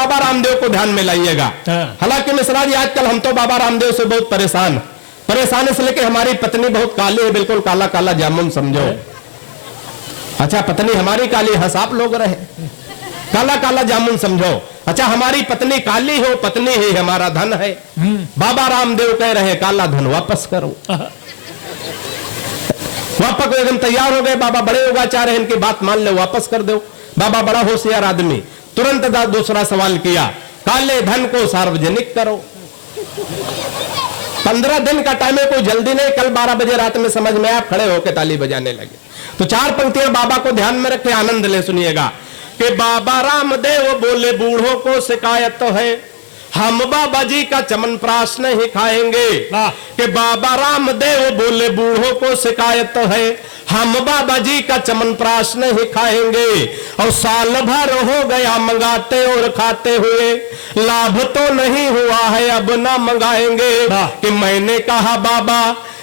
बाबा रामदेव को ध्यान में लाइएगा। हालांकि मिश्रा जी आजकल हम तो बाबा रामदेव से बहुत परेशान इसलिए कि हमारी पत्नी बहुत काली है, बिल्कुल काला काला जामुन समझो। अच्छा पत्नी हमारी काली, हंस आप लोग रहे, काला काला जामुन समझो। अच्छा हमारी पत्नी काली हो, पत्नी ही हमारा धन है। बाबा रामदेव कह रहे काला धन वापस करो। वापस एकदम तैयार हो गए। बाबा बड़े योगाचार्य हैं, इनकी बात मान लो, वापस कर दो। बाबा बड़ा होशियार आदमी, तुरंत दूसरा सवाल किया, काले धन को सार्वजनिक करो। 15 दिन का टाइम है, कोई जल्दी नहीं। कल 12 बजे रात में समझ में आप खड़े होकर ताली बजाने लगे। तो 4 पंक्तियां बाबा को ध्यान में रखे, आनंद ले सुनिएगा कि बाबा रामदेव बोले बूढ़ों को शिकायत तो है, हम बाबा जी का चमनप्राश नहीं खाएंगे। कि बाबा रामदेव बोले बूढ़ों को शिकायत तो है, हम बाबा जी का चमनप्राश नहीं खाएंगे। और साल भर हो गया मंगाते और खाते हुए, लाभ तो नहीं हुआ है, अब ना मंगाएंगे। कि मैंने कहा बाबा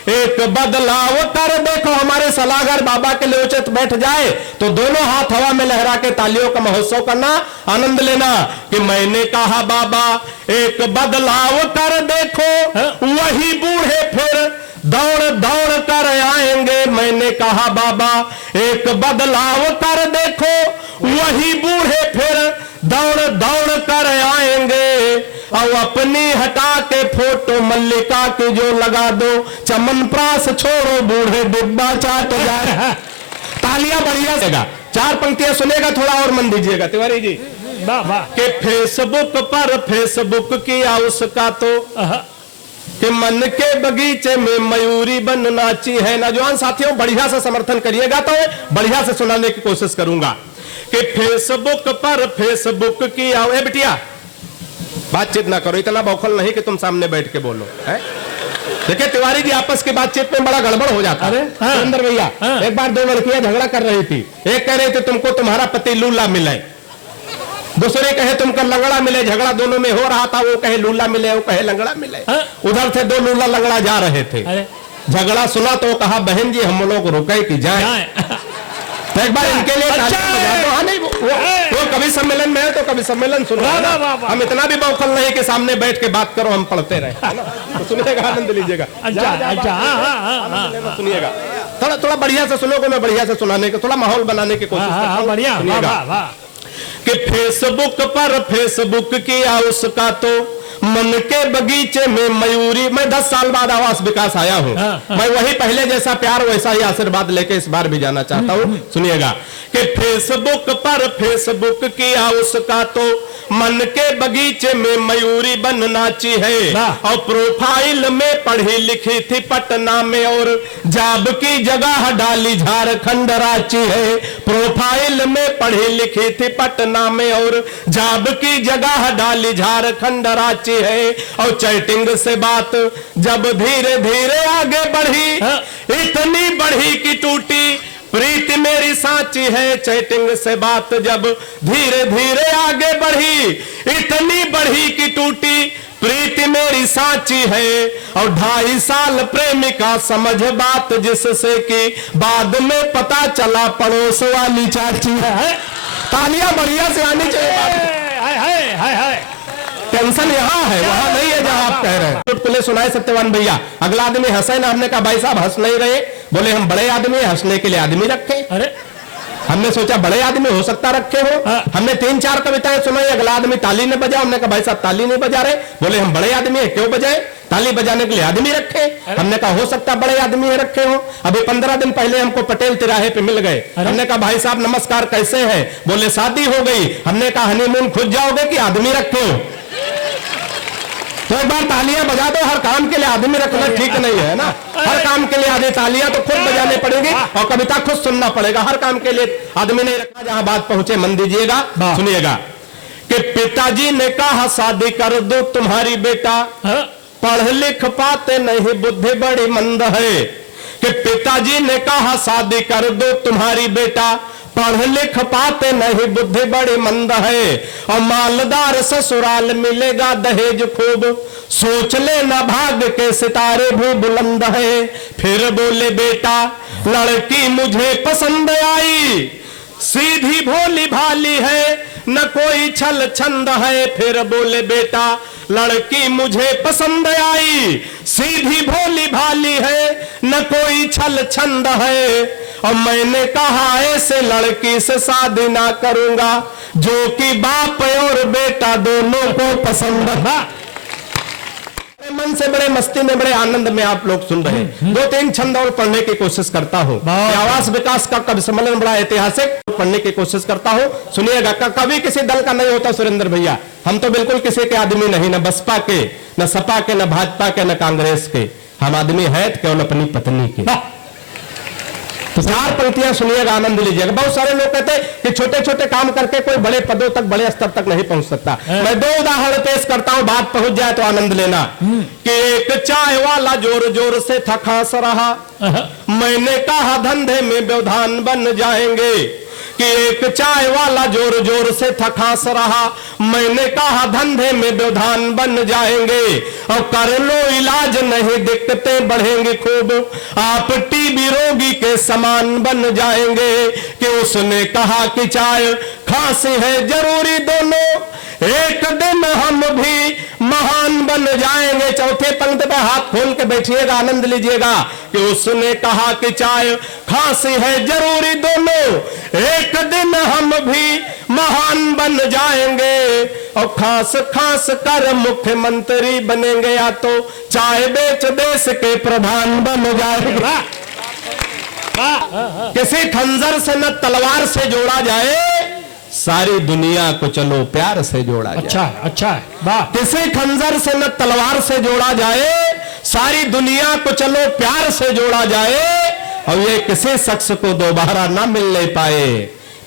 एक बदलाव कर देखो। हमारे सलाहकार बाबा के लिए उचित बैठ जाए तो दोनों हाथ हवा में लहरा के तालियों का महोत्सव करना, आनंद लेना। कि मैंने कहा बाबा एक बदलाव कर देखो, वही बूढ़े फिर दौड़ दौड़ कर आएंगे। मैंने कहा बाबा एक बदलाव कर देखो, वही बूढ़े फिर दौड़ दौड़ कर आएंगे। और अपनी हटा के फोटो मल्लिका की जो लगा दो, चमनप्राश छोड़ो बूढ़े डिब्बा चाट जाए। तालियां बढ़िया देगा। 4 पंक्तियां सुनेगा, थोड़ा और मन दीजिएगा तिवारी जी। कि फेसबुक पर फेसबुक किया उसका तो, कि मन के बगीचे में मयूरी बन नाची है। नौजवान साथियों बढ़िया से समर्थन करिएगा तो बढ़िया से सुनाने की कोशिश करूंगा। कि फेसबुक पर फेसबुक किया, ए बिटिया बातचीत ना करो, इतना बौखल नहीं कि तुम सामने बैठ के बोलो है। देखिए तिवारी जी आपस की बातचीत में बड़ा गड़बड़ हो जाता है। सुरेंद्र भैया एक बार 2 लड़कियां झगड़ा कर रही थी। एक कह रही थी तुमको तुम्हारा पति लूला मिले, दूसरे कहे तुमको लंगड़ा मिले। झगड़ा दोनों में हो रहा था, वो कहे लूला मिले, वो कहे लंगड़ा मिले। उधर से 2 लूला लंगड़ा जा रहे थे। झगड़ा सुना तो कहा बहन जी हम लोग रुके कि जाए। तो एक बार इनके लिए हाँ नहीं वो कभी सम्मेलन में है तो कभी सम्मेलन सुन रहा है। हम इतना भी बौखल नहीं कि सामने बैठ के बात करो, हम पढ़ते रहे। तो सुनिएगा, आनंद लीजिएगा। सुनिएगा, थोड़ा थोड़ा बढ़िया से सुनोगे, मैं बढ़िया से सुनाने का थोड़ा माहौल बनाने की कोशिश करूंगा। कि फेसबुक पर फेसबुक किया उसका तो, मन के बगीचे में मयूरी। मैं 10 साल बाद आवास विकास आया हूं। मैं वही पहले जैसा प्यार वैसा ही आशीर्वाद लेके इस बार भी जाना चाहता हूं। सुनिएगा कि फेसबुक पर फेसबुक किया उसका तो, मन के बगीचे में मयूरी बन नाची है। और प्रोफाइल में पढ़ी लिखी थी पटना में, और जॉब की जगह डाली झारखंड रांची है। प्रोफाइल में पढ़ी लिखी थी पटना में, और जॉब की जगह डाली झारखंड रांची है। और चैटिंग से बात जब धीरे धीरे आगे बढ़ी, इतनी बढ़ी कि टूटी प्रीति मेरी साची है। चैटिंग से बात जब धीरे धीरे आगे बढ़ी, इतनी बढ़ी कि टूटी प्रीति मेरी साची है। और 2.5 साल प्रेमिका समझ बात जिससे कि बाद में पता चला पड़ोस वाली चाची है। तालियां बढ़िया से आनी चाहिए। टेंशन यहाँ है, वहां नहीं है जहां आप कह रहे हैं। चुटकुले सुनाए सत्यवान भैया। अगला आदमी हंसे ना, हमने कहा भाई साहब हंस नहीं रहे। बोले हम बड़े आदमी हंसने के लिए आदमी रखे। अरे हमने सोचा बड़े आदमी हो सकता रखे हो। हमने 3-4 कविताएं सुनाई, अगला आदमी ताली ने बजा। हमने कहा भाई साहब ताली नहीं बजा रहे। बोले हम बड़े आदमी है, क्यों बजाए, ताली बजाने के लिए आदमी रखे। हमने कहा हो सकता बड़े आदमी है रखे हो। अभी 15 दिन पहले हमको पटेल तिराहे पे मिल गए। हमने कहा भाई साहब नमस्कार कैसे हैं। बोले शादी हो गई। हमने कहा हनीमून खुद जाओगे कि आदमी रखे हो। तो एक बार तालियां बजा दो। हर काम के लिए आदमी रखना ठीक नहीं है ना। हर काम के लिए आदमी तालियां तो खुद बजाने पड़ेगी और कविता खुद सुनना पड़ेगा। हर काम के लिए आदमी नहीं रखा। जहां बात पहुंचे मन दीजिएगा, सुनिएगा। कि पिताजी ने कहा शादी कर दो तुम्हारी बेटा, पढ़ लिख पाते नहीं बुद्धि बड़ी मंद है। कि पिताजी ने कहा शादी कर दो तुम्हारी बेटा, पढ़ लिख पाते नहीं बुद्धि बड़ी मंद है। और मालदार ससुराल मिलेगा दहेज खूब, सोच लेना भाग्य के सितारे भी बुलंद है। फिर बोले बेटा लड़की मुझे पसंद आई, सीधी भोली भाली है न कोई छल छंद है। फिर बोले बेटा लड़की मुझे पसंद आई, सीधी भोली भाली है न कोई छल छंद है। और मैंने कहा ऐसे लड़की से शादी ना करूंगा जो कि बाप और बेटा दोनों को पसंद है। मन से बड़े मस्ती में बड़े आनंद में आप लोग सुन रहे हैं। 2-3 छंद और पढ़ने की कोशिश करता हूँ। आवास विकास का कवि सम्मेलन बड़ा ऐतिहासिक, पढ़ने की कोशिश करता हूँ, सुनिएगा। कवि किसी दल का नहीं होता सुरेंद्र भैया, हम तो बिल्कुल किसी के आदमी नहीं, न बसपा के, न सपा के, न भाजपा के, न कांग्रेस के। हम आदमी है केवल अपनी पत्नी के। तो 4 पंक्तियां सुनिएगा, आनंद लीजिएगा। बहुत सारे लोग कहते हैं कि छोटे छोटे काम करके कोई बड़े पदों तक, बड़े स्तर तक नहीं पहुंच सकता। मैं 2 उदाहरण पेश करता हूं, बात पहुंच जाए तो आनंद लेना। कि एक चाय वाला जोर जोर से था खांस रहा, मैंने कहा धंधे में व्यवधान बन जाएंगे। कि एक चाय वाला जोर जोर से था खांस रहा, मैंने कहा धंधे में व्यवधान बन जाएंगे। और कर लो इलाज नहीं दिक्कतें बढ़ेंगी खूब, आप टीबी रोगी के समान बन जाएंगे। कि उसने कहा कि चाय खांसी है जरूरी दोनों, एक दिन हम भी महान बन जाएंगे। चौथे पंक्ति पे हाथ खोल के बैठिएगा, आनंद लीजिएगा। कि उसने कहा कि चाय खांसी है जरूरी दोनों, एक दिन हम भी महान बन जाएंगे। और खांस खांस कर मुख्यमंत्री बनेंगे, या तो चाय बेच देश के प्रधान बन जाएंगे। किसी खंजर से न तलवार से जोड़ा जाए, सारी दुनिया को चलो प्यार से जोड़ा जाए। अच्छा वाह। किसी खंजर से न तलवार से जोड़ा जाए, सारी दुनिया को चलो प्यार से जोड़ा जाए। और ये किसी शख्स को दोबारा ना मिलने पाए,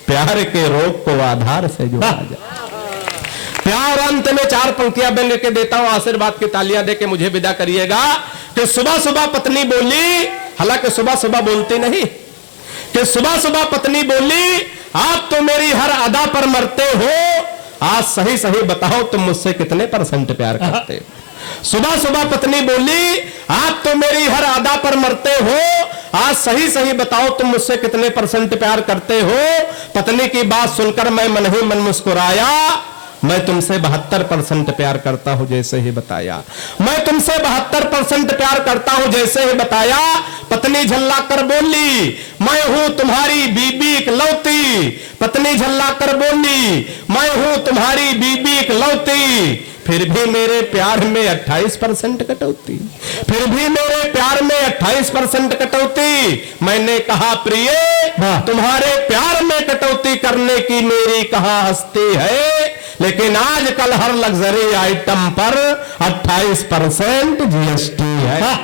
प्यार के रोग को आधार से जोड़ा जाए। प्यार। अंत में 4 पंक्तियां व्यंग के देता हूं, आशीर्वाद की तालियां दे के मुझे विदा करिएगा। कि सुबह सुबह पत्नी बोली, हालांकि सुबह सुबह बोलती नहीं, कि सुबह सुबह पत्नी बोली आप तो मेरी हर अदा पर मरते हो, आज सही सही बताओ तुम मुझसे कितने % प्यार करते हो। सुबह सुबह पत्नी बोली आप तो मेरी हर अदा पर मरते हो, आज सही सही बताओ तुम मुझसे कितने % प्यार करते हो। पत्नी की बात सुनकर मैं मन ही मन मुस्कुराया, मैं तुमसे 72% प्यार करता हूं जैसे ही बताया। मैं तुमसे 72% प्यार करता हूं जैसे ही बताया। पत्नी झल्ला कर बोली मैं हूं तुम्हारी बीबी इकलौती। पत्नी झल्ला कर बोली मैं हूं तुम्हारी बीबी इकलौती। फिर भी मेरे प्यार में 28% कटौती, फिर भी मेरे प्यार में 28% कटौती। मैंने कहा प्रिय तुम्हारे प्यार में कटौती करने की मेरी कहां हस्ती है, लेकिन आजकल हर लग्जरी आइटम पर 28% GST है।